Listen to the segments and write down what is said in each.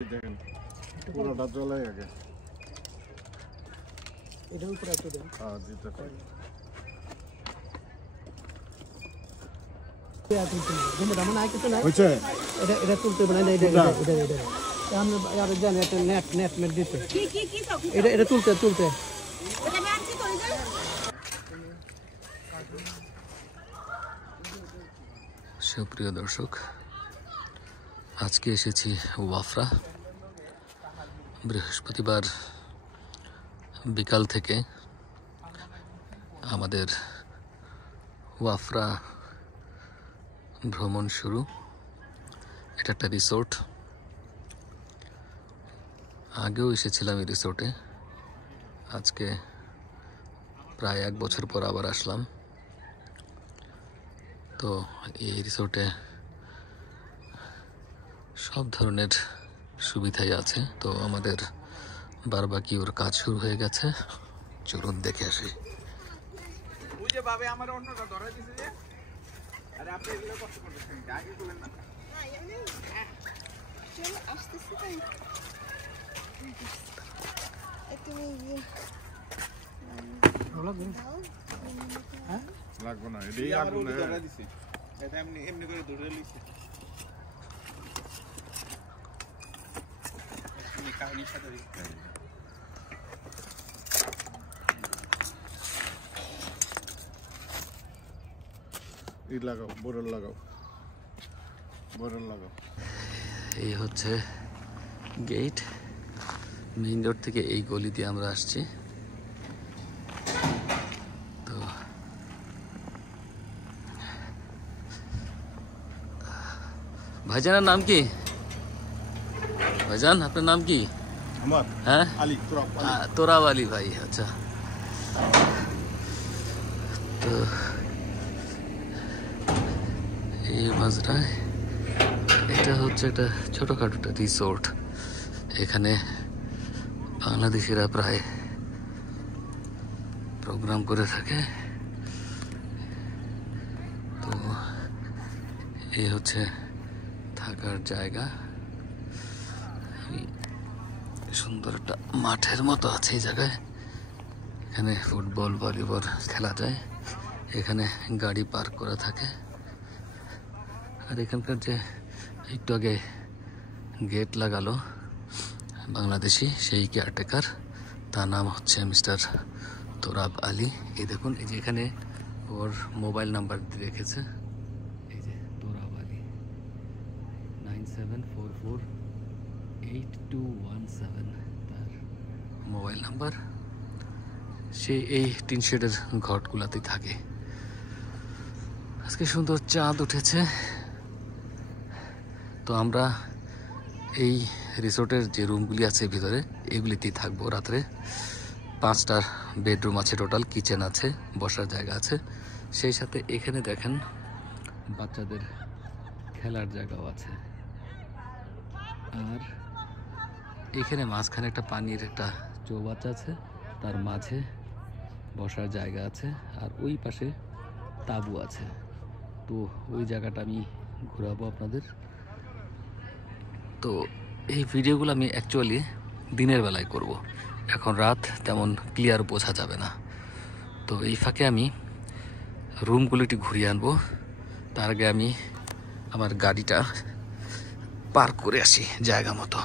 দেখেন পুরোটা জ্বলে গেছে। এটার উপরে একটু দেন। হ্যাঁ দিতে পারি। এটা তুলতে হবে না, এটা আমরা আর জানি একটা নেট দিতে এটা তুলতে সুপ্রিয় দর্শক, আজকে এসেছি ওয়াফরা। বৃহস্পতিবার বিকাল থেকে আমাদের ওয়াফরা ভ্রমণ শুরু। এটা একটা রিসোর্ট, আগেও এসেছিলাম এই রিসোর্টে। আজকে প্রায় 1 বছর পর আবার আসলাম। তো এই রিসোর্টে সব ধরনের সুবিধাই আছে। তো আমাদের বারবিকিউর কাজ শুরু হয়ে গেছে, চলুন দেখে আসি। লাগবে না, এটাই আগুনে এটা এমনি করে ধরে লিখছে কাহিনীর সাথে লাগাও, বোরল লাগাও। এই হচ্ছে গেট। মেইন রোড থেকে এই গলি দিয়ে আমরা আসছি। তো ভাইজানের নাম কি? ভাইজান, আপনার নাম কি? আমার হ্যাঁ, আলী তোরাব আলী ভাই। আচ্ছা, তো এই মাজরায় এটা হচ্ছে একটা ছোটখাটো একটা রিসোর্ট। এখানে বাংলাদেশিরা প্রায় প্রোগ্রাম করে থাকে। তো এই হচ্ছে থাকার জায়গা। সুন্দর একটা মাঠের মতো আছে এই জায়গায়। এখানে ফুটবল, ভলিবল খেলা যায়। এখানে গাড়ি পার্ক করা থাকে। আর এখানকার যে একটু আগে গেট লাগালো বাংলাদেশি, সেই কেয়ারটেকার, তার নাম হচ্ছে মিস্টার তোরাব আলী। এই দেখুন, এই যে এখানে ওর মোবাইল নাম্বার দিয়ে রেখেছে। এই যে তোরাব আলী 97448217 তার মোবাইল নাম্বার। সে এই টিন শেডের ঘরগুলাতেই থাকে। আজকে সুন্দর চাঁদ উঠেছে। তো আমরা এই রিসোর্টের যে রুমগুলি আছে ভিতরে, এগুলিতেই থাকবো রাত্রে। 5টা বেডরুম আছে টোটাল, কিচেন আছে, বসার জায়গা আছে। সেই সাথে এখানে দেখেন বাচ্চাদের খেলার জায়গাও আছে। আর এখানে মাঝখানে একটা পানির একটা চৌবাচ্চা আছে, তার মাঝে বসার জায়গা আছে। আর ওই পাশে তাঁবু আছে। তো ওই জায়গাটা আমি ঘোরাবো আপনাদের। তো এই ভিডিওগুলো আমি অ্যাকচুয়ালি দিনের বেলায় করব। এখন রাত তেমন ক্লিয়ার বোঝা যাবে না। তো এই ফাঁকে আমি রুমগুলো একটু ঘুরিয়ে আনবো। তার আগে আমি আমার গাড়িটা পার্ক করে আসি জায়গা মতো।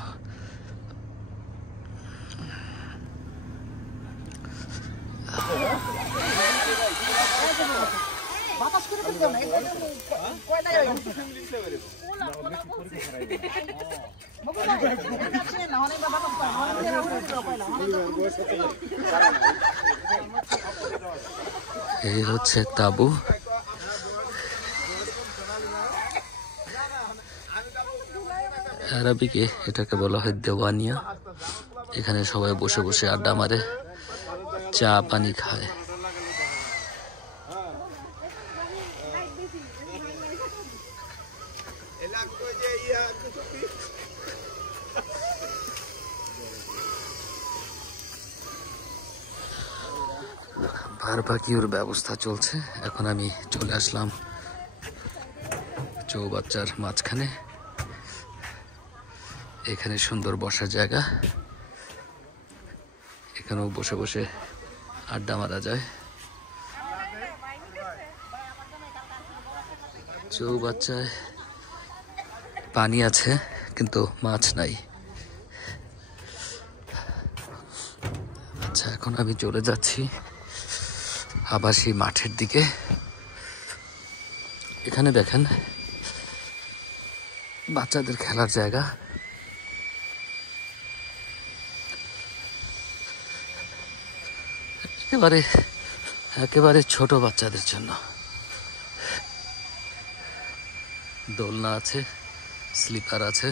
এই হচ্ছে তাঁবু। আরবিকে এটাকে বলা হয় দেওয়ানিয়া। এখানে সবাই বসে বসে আড্ডা মারে, চা পানি খায়। বারবিকিউর ব্যবস্থা চলছে। এখন আমি চলে আসলাম চৌবাচ্চার মাঝখানে। এখানে সুন্দর বসার জায়গা, এখানেও বসে বসে আড্ডা মারা যায়। চৌবাচ্চায় পানি আছে কিন্তু মাছ নাই। আচ্ছা, এখন আমি চলে যাচ্ছি আবার সেই মাঠের দিকে। এখানে দেখেন বাচ্চাদের খেলার জায়গা। একেবারে একেবারে ছোট বাচ্চাদের জন্য দোলনা আছে, স্লিপার আছে।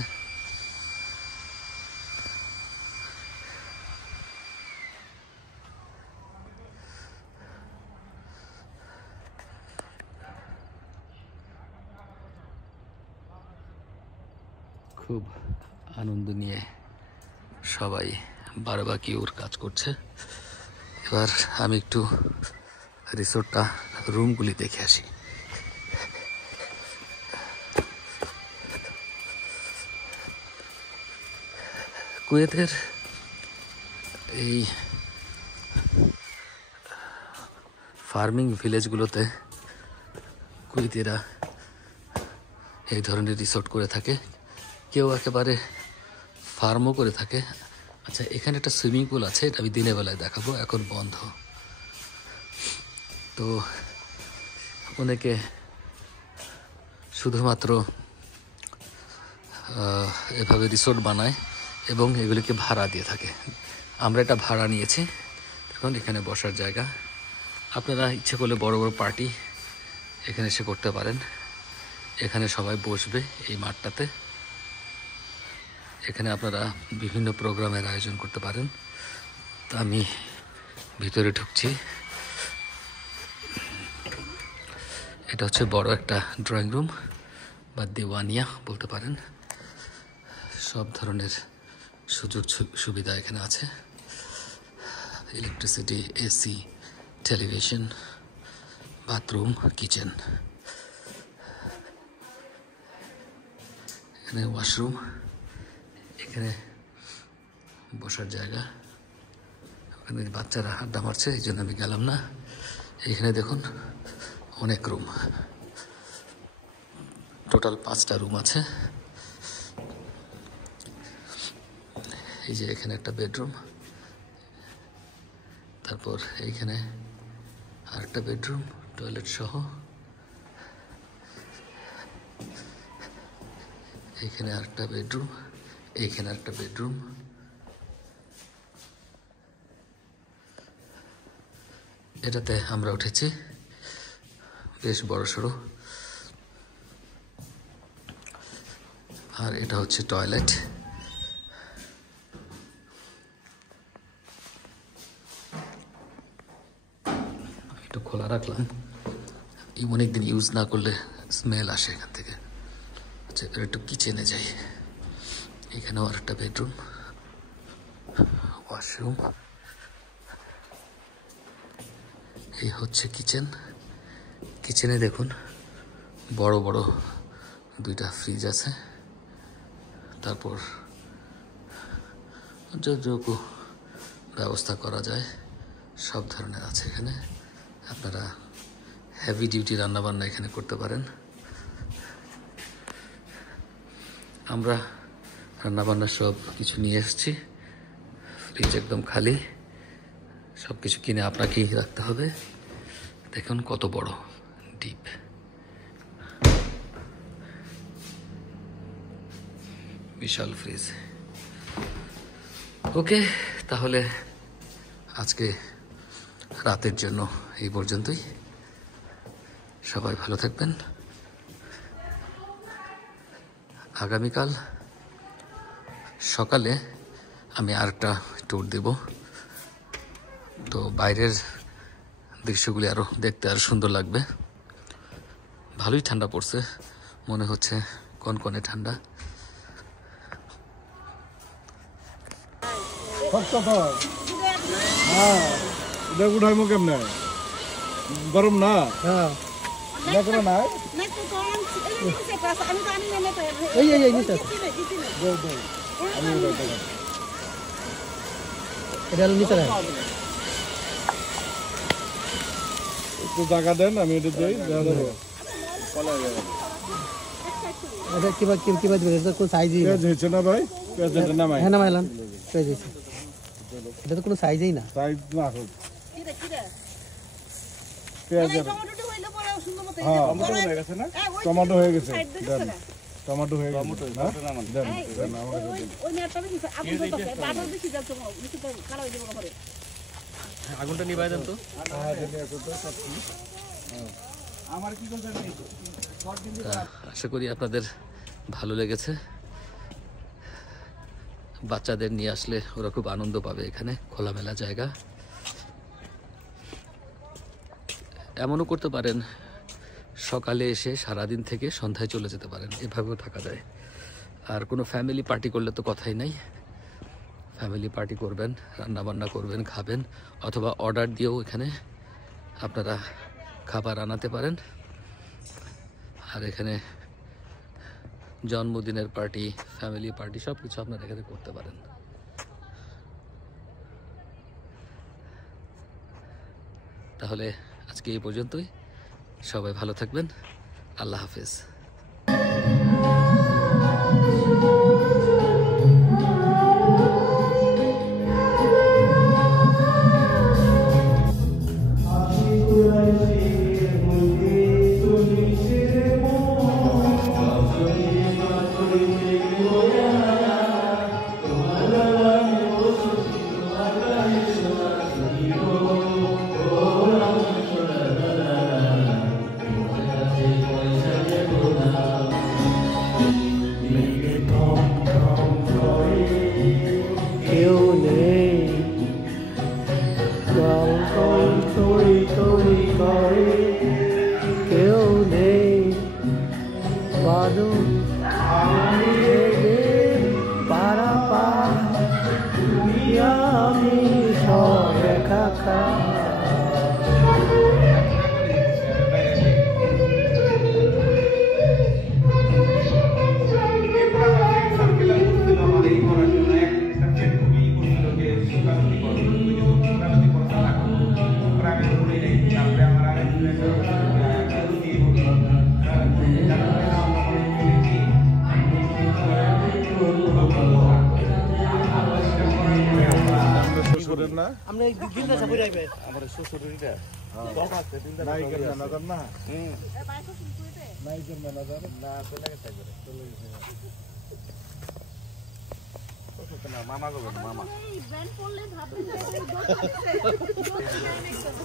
খুব আনন্দ নিয়ে সবাই বারবাকিউর কাজ করছে। এবার আমি একটু রিসোর্টটা রুমগুলি দেখে আসি। কুয়েতের এই ফার্মিং ভিলেজগুলোতে কুয়েতিরা এই ধরনের রিসোর্ট করে থাকে, কেউ একেবারে ফার্মও করে থাকে। আচ্ছা, এখানে একটা সুইমিং পুল আছে, এটা আমি দিনের বেলায় দেখাবো, এখন বন্ধ। তো অনেকে শুধুমাত্র এভাবে রিসোর্ট বানায় এবং এগুলিকে ভাড়া দিয়ে থাকে। আমরা এটা ভাড়া নিয়েছি। এখন এখানে বসার জায়গা, আপনারা ইচ্ছে করলে বড় বড় পার্টি এখানে এসে করতে পারেন। এখানে সবাই বসবে এই মাঠটাতে। এখানে আপনারা বিভিন্ন প্রোগ্রামের আয়োজন করতে পারেন। তো আমি ভিতরে ঢুকছি। এটা হচ্ছে বড় একটা ড্রয়িং রুম বা দেওয়ানিয়া বলতে পারেন। সব ধরনের সুযোগ সুবিধা এখানে আছে, electricity, AC, television, bathroom, kitchen. এখানে ওয়াশরুম, এখানে বসার জায়গা। ওখানে বাচ্চারা আড্ডা মারছে, এই জন্য আমি গেলাম না। এখানে দেখুন অনেক রুম, টোটাল 5টা রুম আছে। এই যে এখানে একটা বেডরুম, তারপর এইখানে আরেকটা বেডরুম, টয়লেট সহ। এইখানে আরেকটা বেডরুম, এইখানে আরেকটা বেডরুম। এটাতে আমরা উঠেছি, বেশ বড় সড়ো। আর এটা হচ্ছে টয়লেট। একটু খোলা রাখলাম, এই অনেকদিন ইউজ না করলে স্মেল আসে এখান থেকে। আচ্ছা, এবার একটু কিচেনে যাই। এখানেও আর একটা বেডরুম, ওয়াশরুম। এই হচ্ছে কিচেন। কিচেনে দেখুন বড় বড় 2টা ফ্রিজ আছে। তারপর যতটুকু ব্যবস্থা করা যায় সব ধরনের আছে এখানে। আপনারা হেভি ডিউটি রান্নাবান্না এখানে করতে পারেন। আমরা রান্নাবান্না সব কিছু নিয়ে এসেছি, ফ্রিজ একদম খালি। সব কিছু কিনে আপনাকেই রাখতে হবে। দেখুন কত বড় ডিপ। বিশাল ফ্রিজ। ওকে, তাহলে আজকে রাতের জন্য এই পর্যন্তই। সবাই ভালো থাকবেন। আগামীকাল সকালে আমি আরেকটা ট্যুর দেব। তো বাইরের দৃশ্যগুলি আরও দেখতে আরও সুন্দর লাগবে। ভালোই ঠান্ডা পড়ছে, মনে হচ্ছে কনকনে ঠান্ডা। এটা উঠাইমো কেমনে? গরম না? হ্যাঁ, দেখো না। এই নিচে আছে। আমি উঠাই টাকা এটা হলো নিচে রাখেন। একটু জায়গা দেন আমি এটা দিই দেখা দেবো এটা কিবা দিবেন, এটা কোনো সাইজই না। পেঁয়াজ হয়েছে না ভাই পেঁয়াজ এটা নামাই হ্যাঁ নামাইলাম, পেয়ে গেছে। এটা তো কোনো সাইজই না। সাইজ না হোক পেঁয়াজ হ্যাঁ টমেটো হয়ে গেছে দেন টমেটো হয়ে গেছে না দেন দেন আমাকে আগুনটা নিভাই দেন তো। আশা করি আপনাদের ভালো লেগেছে। বাচ্চাদের নিয়ে আসলে ওরা খুব আনন্দ পাবে। এখানে খোলামেলা জায়গা। এমনও করতে পারেন সকালে এসে সারাদিন থেকে সন্ধ্যায় চলে যেতে পারেন, এভাবেও থাকা যায়। আর কোনো ফ্যামিলি পার্টি করলে তো কথাই নাই। ফ্যামিলি পার্টি করবেন, রান্নাবান্না করবেন, খাবেন, অথবা অর্ডার দিয়েও এখানে আপনারা খাবার আনাতে পারেন। আর এখানে জন্মদিনের পার্টি, ফ্যামিলি পার্টি সব কিছু আপনারা এখানে করতে পারেন। তাহলে আজকে এই পর্যন্তই। সবাই ভালো থাকবেন। আল্লাহ হাফেজ। আমরা এই দিনটা সবাই রাখবে আমার শ্বশুরটা নাই কেন ম্যানেজার না নাই কেন ম্যানেজার না চলে গেছে চলে গেছে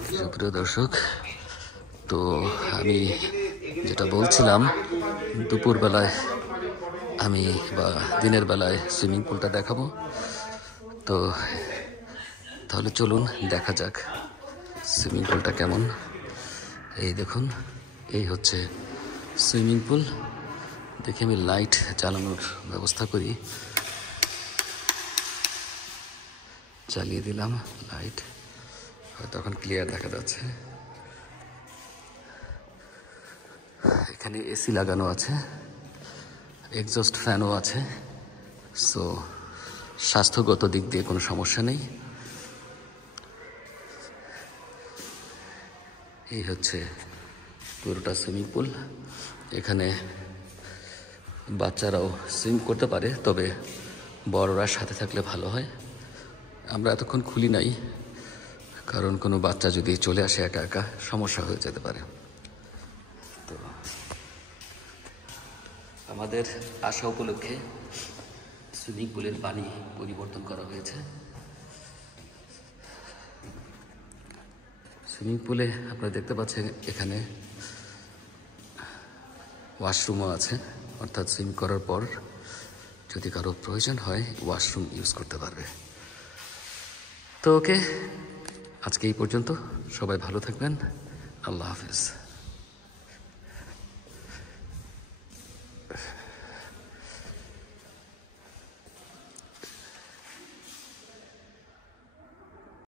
সুপ্রিয় দর্শক, তো আমি যেটা বলছিলাম, দুপুরবেলায় আমি বা দিনের বেলায় সুইমিং পুলটা দেখাবো। তো তাহলে চলুন দেখা যাক সুইমিং পুলটা কেমন। এই দেখুন, এই হচ্ছে সুইমিং পুল। দেখি আমি লাইট জ্বালানোর ব্যবস্থা করি। চালিয়ে দিলাম লাইট, হয়তো এখন ক্লিয়ার দেখা যাচ্ছে। এখানে এসি লাগানো আছে, এক্সস্ট ফ্যানও আছে। সো স্বাস্থ্যগত দিক দিয়ে কোনো সমস্যা নেই। এই হচ্ছে পুরোটা সুইমিং পুল। এখানে বাচ্চারাও সুইম করতে পারে, তবে বড়রা সাথে থাকলে ভালো হয়। আমরা এতক্ষণ খুলি নাই, কারণ কোনো বাচ্চা যদি চলে আসে একা একা সমস্যা হয়ে যেতে পারে। তো আমাদের আসা উপলক্ষে সুইমিং পুলের পানি পরিবর্তন করা হয়েছে। সুইমিং পুলে আপনারা দেখতে পাচ্ছেন এখানে ওয়াশরুমও আছে, অর্থাৎ সুইম করার পর যদি কারো প্রয়োজন হয় ওয়াশরুম ইউজ করতে পারবে। তো ওকে, আজকে এই পর্যন্ত। সবাই ভালো থাকবেন। আল্লাহ হাফেজ।